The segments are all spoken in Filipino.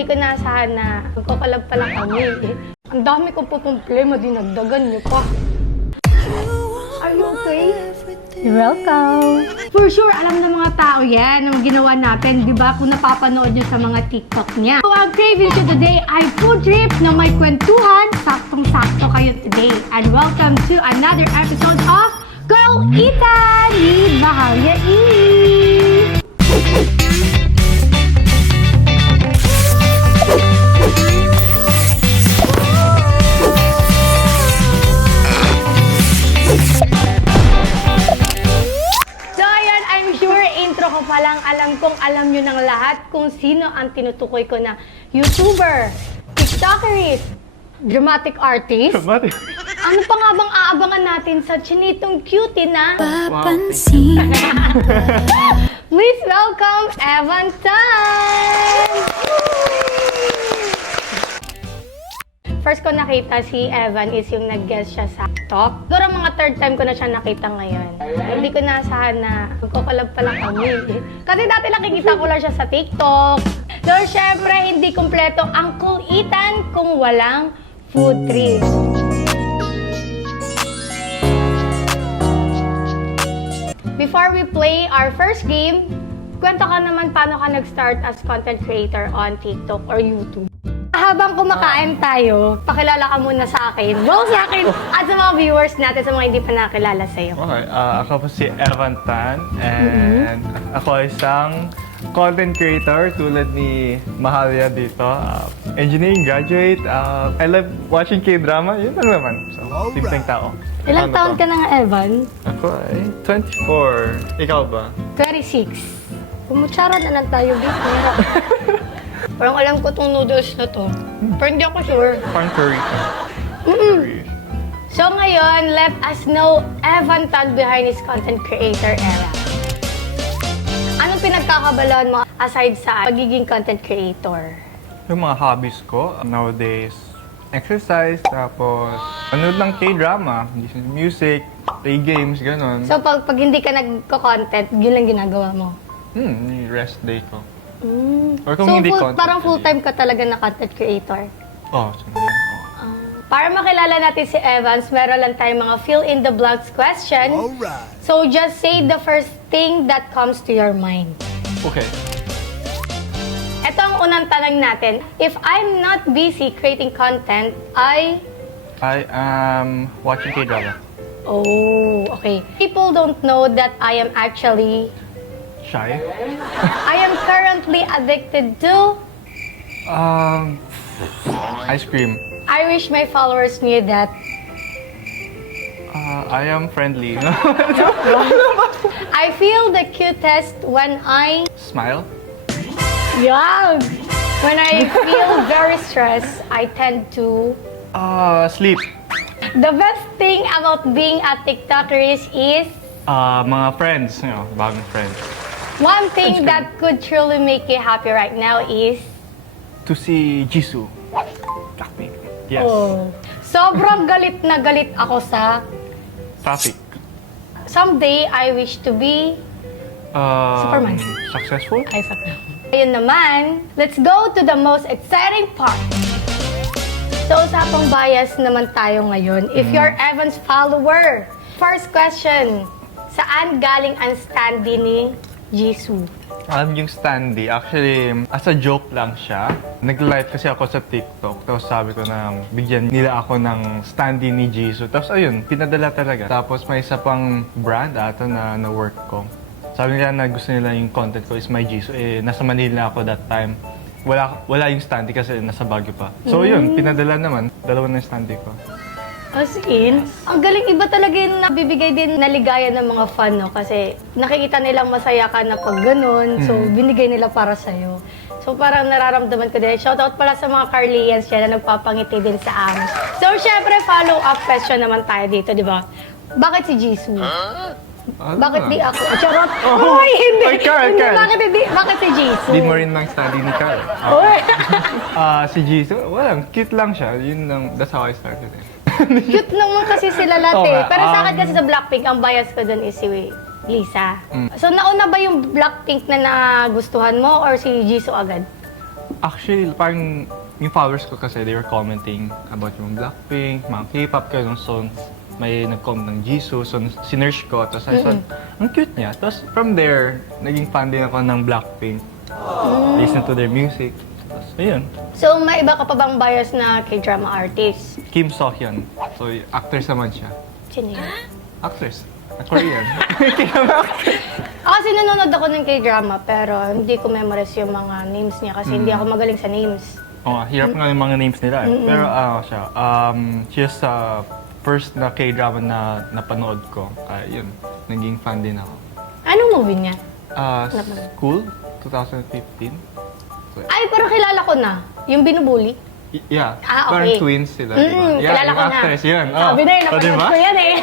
Hindi ko naasahan na magkakalab pala kami. Ang dami kong problema, dinagdagan niyo pa. Are you okay? You're welcome. For sure, alam ng mga tao yan ang ginawa natin, di ba? Kung napapanood nyo sa mga TikTok niya. So, ang craving ko today ay food trip na may kwentuhan. Saktong-sakto kayo today. And welcome to another episode of Go Eatan with Mahalia E! Palang alam kong alam nyo ng lahat kung sino ang tinutukoy ko na YouTuber, TikTokeries, dramatic artist. Dramatic? Ano pa nga bang aabangan natin sa chinitong cutie na? Papansin. Please welcome Evan Tan! First ko nakita si Evan is yung nag-guest siya sa TikTok. Siguro mga third time ko na siya nakita ngayon. Hindi ko naasahan na magkakalab pala kami. Kasi dati nakikita ko lang siya sa TikTok. So, syempre, hindi kumpleto ang Cool Eatan kung walang food trip. Before we play our first game, kwento ka naman paano ka nag-start as content creator on TikTok or YouTube. Habang kumakain tayo, pakilala ka muna sa akin, sa akin, at sa mga viewers natin, sa mga hindi pa nakilala sa'yo. Okay, ako po si Evan Tan and ako isang content creator tulad ni Mahalia dito. Engineering graduate. I love watching K-drama. Yun lang naman. So, simpleng tao. Ilang taon ka na nga, Evan? Ako ay 24. Ikaw ba? 26. Kumutsara na lang tayo dito. Parang alam ko tong noodles na to. Pero hindi ako sure. Parang curry. So ngayon, let us know Evan Tan behind his content creator era. Anong pinagkakabalaan mo aside sa pagiging content creator? Yung mga hobbies ko nowadays, exercise, tapos manood ng K-drama, listen to music, play games, ganon. So pag hindi ka nagko-content, yun lang ginagawa mo? Rest day ko. Or kung So hindi content, parang full-time ka talaga na content creator? sabi yan. Para makilala natin si Evans, meron lang tayong mga fill in the blanks question. Alright. So just say the first thing that comes to your mind. Okay. Ito ang unang tanong natin. If I'm not busy creating content, I am watching K-drama. Oh, okay. People don't know that I am actually... Shy? I am currently addicted to... Ice cream. I wish my followers knew that. I am friendly. I feel the cutest when I... Smile? Yeah! When I feel very stressed, I tend to... Sleep. The best thing about being a TikToker is Mga friends, bagong friends. one thing that could truly make you happy right now is... To see Jisoo. Blackpink. Yes. Oh, sobrang galit na galit ako sa... Traffic. Someday, I wish to be... Superman. Successful? Ay, sakto. Ayun naman, let's go to the most exciting part. So, usapang bias naman tayo ngayon. If you're Evan's follower, first question, saan galing ang standee ni Jisoo? Yung standee, actually, as a joke lang siya. Nag-live kasi ako sa TikTok. Tapos sabi ko na bigyan nila ako ng standee ni Jisoo. Tapos ayun, pinadala talaga. Tapos may isa pang brand ato na work ko. Sabi nila na gusto nila yung content ko is my Jisoo. Nasa Manila ako that time. Wala yung standee kasi nasa Baguio pa. So yun, pinadala naman. Dalawa na yung standee ko. As in, ang galing iba talaga yung nabibigay din na ligaya ng mga fan, no? Kasi nakikita nilang masaya ka na pag ganun, so binigay nila para sa'yo. So parang nararamdaman ko din. Shoutout pala sa mga Carlians dyan na nagpapangiti din sa amin. So syempre, follow-up question naman tayo dito, di ba? Bakit si Jisoo? Bakit di ako? Charot! Uy, hindi! Oy, Carl, Hindi, Carl. bakit si Jisoo? Di mo rin ng standee ni Carl. Uy! Si Jisoo, walang, cute lang siya. Yun lang, that's how I started it. Cute naman kasi sila lahat Oo eh. nga, Pero sa akin kasi sa Blackpink, ang bias ko dun is si Lisa. So nauna ba yung Blackpink na nagustuhan mo or si Jisoo agad? Actually, parang yung followers ko kasi, they were commenting about yung Blackpink, mga K-pop, ganun. So, may nag-comment ng Jisoo. So, sinerge ko. Tapos I thought, ang cute niya. Tapos from there, naging fan din ako ng Blackpink. Listen to their music. Tapos, ayun. So, may iba ka pa bang bias na K-drama artist? Kim So-hyun. So, actress naman siya. Sino yun? Actress. Korean. Kasi nanonood ako ng K-drama, pero hindi ko memorize yung mga names niya kasi hindi ako magaling sa names. Oo, hirap nga yung mga names nila. Pero siya, she's the first na K-drama na napanood ko. Kaya yun, naging fan din ako. Anong movie niya? School, 2015. So, Ay, pero kilala ko na. Yung binubuli. yeah, Ah, okay. parang twins sila, di ba? Kilala yung ko na. actress, yun. Sabi na yun, Oh, napanood diba? ko yan eh.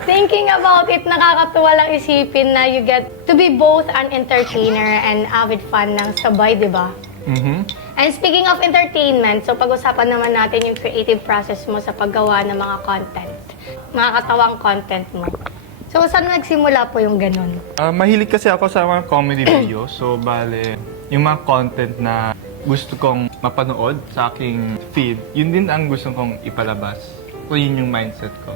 Thinking about it, nakakatuwa lang isipin na you get to be both an entertainer and avid fan ng sabay, di ba? Mhm. And speaking of entertainment, so pag-usapan naman natin yung creative process mo sa paggawa ng mga content. Mga katawang content mo. So, saan nagsimula po yung ganun? Mahilig kasi ako sa mga comedy video. So, bale, yung mga content na gusto kong mapanood sa aking feed, yun din ang gusto kong ipalabas. So, yun yung mindset ko.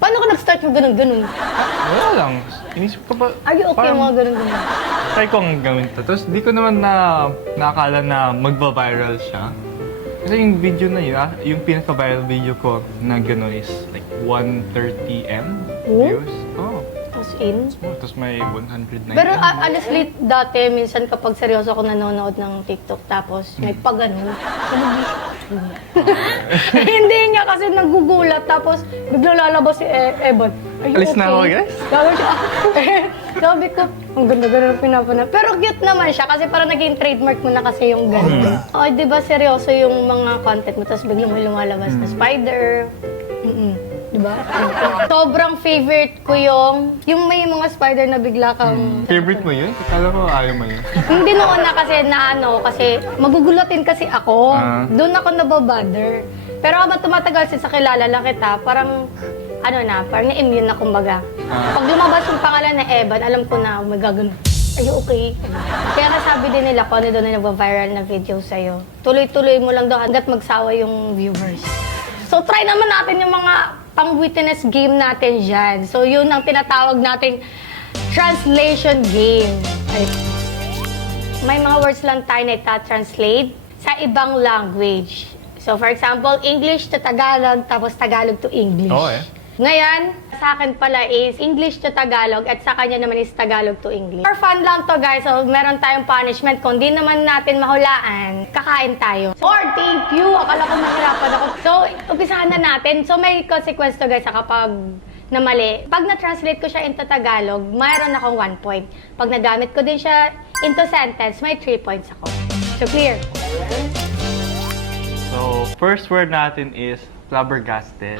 Paano ka nag-start yung ganun-ganun? Wala lang. Inisip ko ba, Are you okay yung mga ganun-ganun? try kong gawin to. Tapos, di ko naman nakakala na magba-viral siya. Kasi yung video na yun, yung pinaka-viral video ko na gano'n is like 130M views. Oh. As in? Tapos may 190. Pero honestly, dati, minsan kapag seryoso ako nanonood ng TikTok, tapos may pag-ano, hindi niya kasi nagugulat, tapos bigla lalabas si Evan. Are you Alis na ako, guys? Sabi siya, sabi ko, ang ganda-ganda ng pinapanood. Pero cute naman siya, kasi parang naging trademark mo na kasi yung ganun. Ay, di ba seryoso yung mga content mo, tapos biglang may lumalabas na spider. Diba? Sobrang favorite ko yung may mga spider na bigla kang... Favorite mo yun? Akala ko ayaw mo yun. Hindi noon na kasi magugulatin kasi ako. Doon ako nababother. Pero habang tumatagal sa kilala lang kita, parang parang na-immune na kumbaga. Pag lumabas yung pangalan na Evan, alam ko na, may gagano. Are you okay? Kaya nasabi din nila kung ano doon na nagva-viral na video sa'yo. Tuloy-tuloy mo lang daw hanggat magsawa yung viewers. So try naman natin yung mga pang-witness game natin dyan. So yun ang tinatawag nating translation game. Ay, may mga words lang tayo na ita-translate sa ibang language. So for example, English to Tagalog, tapos Tagalog to English. Oo eh. Ngayon, sa akin pala is English to Tagalog at sa kanya naman is Tagalog to English. For fun lang to guys, so meron tayong punishment. Kung di naman natin mahulaan, kakain tayo. Or thank you! Akala ko mahirapan ako. So, umpisahan na natin. So, may consequence to guys kapag na mali. Pag na-translate ko siya into Tagalog, mayroon akong 1 point. Pag nagamit ko din siya into sentence, may 3 points ako. So, clear? So, first word natin is flabbergasted.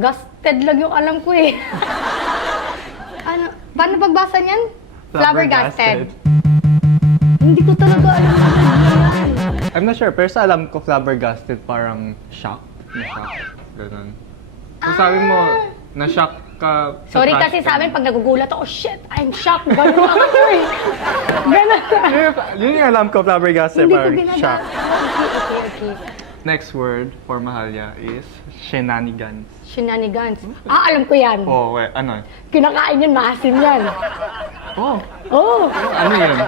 Gasted lang yung alam ko eh. Paano pagbasa niyan? Flabbergasted. Hindi ko talaga alam na yan. I'm not sure, pero sa alam ko flabbergasted parang shock. Na-shock. Ganun. So sabi mo, na-shock ka sa Sorry trash kasi can. sa amin, pag nagugulat ako, shit, I'm shocked. Ganun ako eh. Ganun. Yun yung alam ko, flabbergasted Hindi ko parang ginagawa. shock. Okay. Next word for Mahalia is shenanigans. Shenanigans. Alam ko yan. Oh, wait, ano? Kinakain yan, maasim yan. Oh, Oh, ano yun?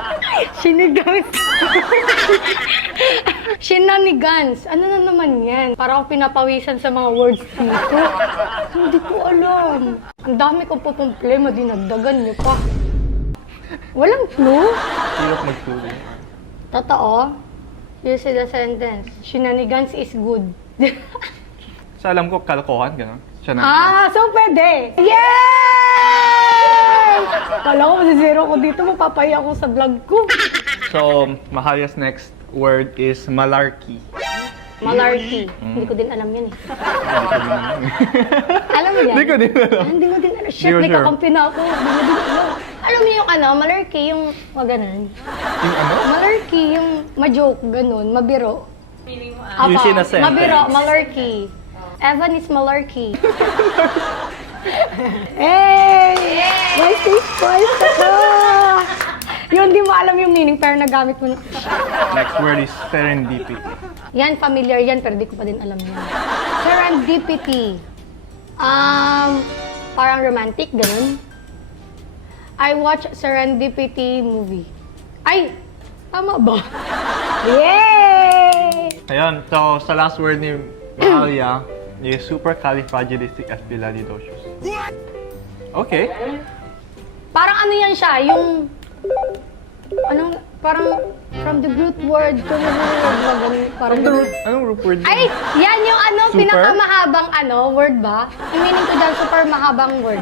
shenanigans. Shenanigans. Ano na naman yan? Parang ako pinapawisan sa mga words dito. Hindi ko alam. Ang dami kong pupunplema, dinagdagan niyo pa. Walang clue? Hirap magtuloy. Totoo? Here's the sentence. Shenanigans is good. Sa alam ko, kalokohan, gano'n. Shenanigans. So pwede. Yay! Kala ko, zero ko dito, mapapaya ako sa vlog ko. So, Mahalia's next word is malarkey. Malarkey. Hindi ko din alam yan eh. Alam mo yan? Hindi ko din alam. Hindi mo din alam. Hindi Shit, ko may sure. kakampi na ako. Hindi mo din alam. Alam mo yung malarkey, yung ganun. Yung ano? Malarkey, yung ma-joke, ganun, mabiro. Yung sinasentence. Mabiro, malarkey. Evan is malarkey. Hey! May stage prize ako! Yun, di mo alam yung meaning, pero nagamit mo na. Next word is serendipity. Yan, familiar yan, pero di ko pa din alam yan. Serendipity. Parang romantic, ganun. I watch Serendipity movie. Ay! Tama ba? Yay! Ayun, so sa last word ni Mahalia is supercalifragilisticexpialidocious. Okay. Parang ano yan siya, yung... Anong... Parang from the root word, parang Anong root word? ay, yan yung ano, Super? pinakamahabang ano, word ba? Yung meaning ko dyan, super mahabang word.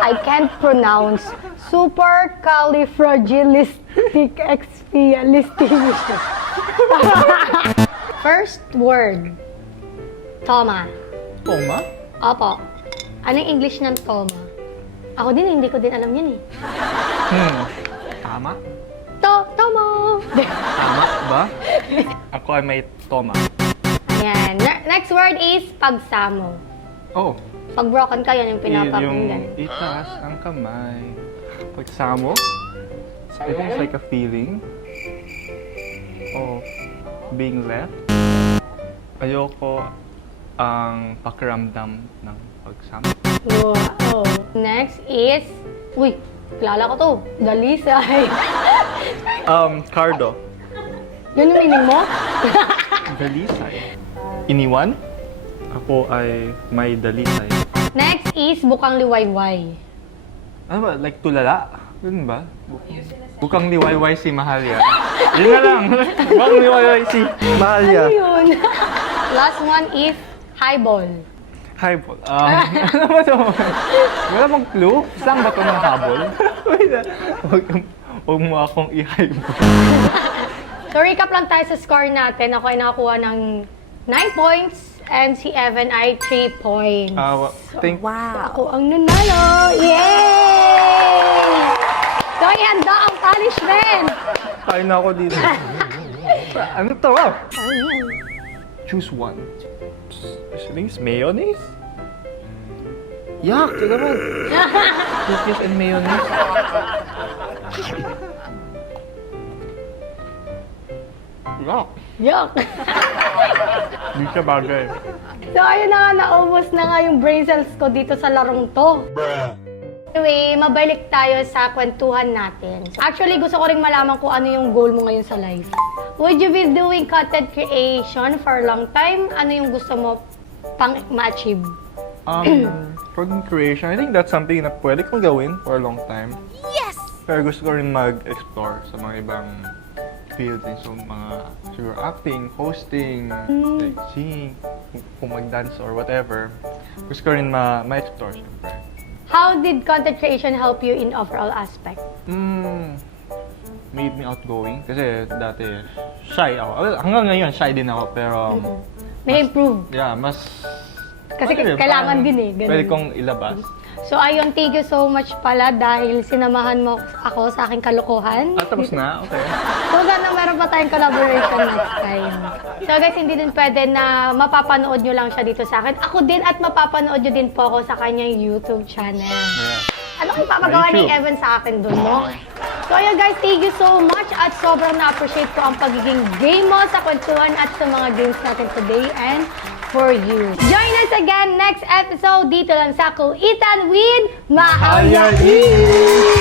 I can't pronounce. Supercalifragilisticexpialidocious. First word. Toma. Toma? Opo. Anong English ng toma? Ako din, hindi ko din alam yan eh. Tama? Toma! Tama ba? Ako ay may toma. Ayan. Next word is pagsamo. Oh. Pag broken ka, yan yung Yung pinapakinggan. itaas ang kamay. Pagsamo, I think it's like a feeling of being left. Ayoko ang pakiramdam ng pagsamo. Wow. Next is... Uy, kilala ko to. Dalisay. Cardo. Yun yung meaning mo? Dalisay. Iniwan? Ako ay may dalisay. Next is bukang liwayway. Ano ba? Like tulala? Yun ba? Bukang liwayway si Mahalia. Yun na lang. Bukang liwayway si Mahalia. Ano yun? Last one is highball. Highball. Ano ba ito? Wala bang clue? Saan ba ito ng habol? Huwag mo akong i-highball. So recap lang tayo sa score natin. Ako ay nakakuha ng 9 points and si Evan ay 3 points. Wow. Ako ang nanalo! Yay! So ihanda ang punishment! Kain na ako dito. Ano to? Choose one. I think it's mayonnaise? Yuck! Ito naman. Cookies and mayonnaise. Yuck! Yuck! Hindi siya bagay. So ayun na nga, naubos na nga yung brain cells ko dito sa larong to. Anyway, mabalik tayo sa kwentuhan natin. Actually, gusto ko rin malaman kung ano yung goal mo ngayon sa life. Would you be doing content creation for a long time? Ano yung gusto mo pang ma-achieve? Content creation, I think that's something na pwede kong gawin for a long time. Yes! Pero gusto ko rin mag-explore sa mga ibang fields. So, mga siguro acting, hosting, like singing, kung mag-dance or whatever. Gusto ko rin ma-explore syempre. How did content creation help you in overall aspect? Made me outgoing. Kasi dati, shy ako. Well, hanggang ngayon, shy din ako. Pero, May improve. yeah, mas... Kasi ano kailangan parang din eh. Ganun. Pwede kong ilabas. So ayun, thank you so much pala dahil sinamahan mo ako sa aking kalokohan. Tapos na? Okay. So sana meron pa tayong collaboration next time. So guys, hindi din pwede na mapapanood nyo lang siya dito sa akin. Ako din at mapapanood nyo din po ako sa kanyang YouTube channel. Yeah. Ano kung papagawa ni YouTube. Evan sa akin doon, no? So ayun guys, thank you so much at sobrang na-appreciate ko ang pagiging game mo sa kwentuhan at sa mga games natin today and for you. Join us again next episode dito lang sa Kuitan with Mahalia. Mahalia.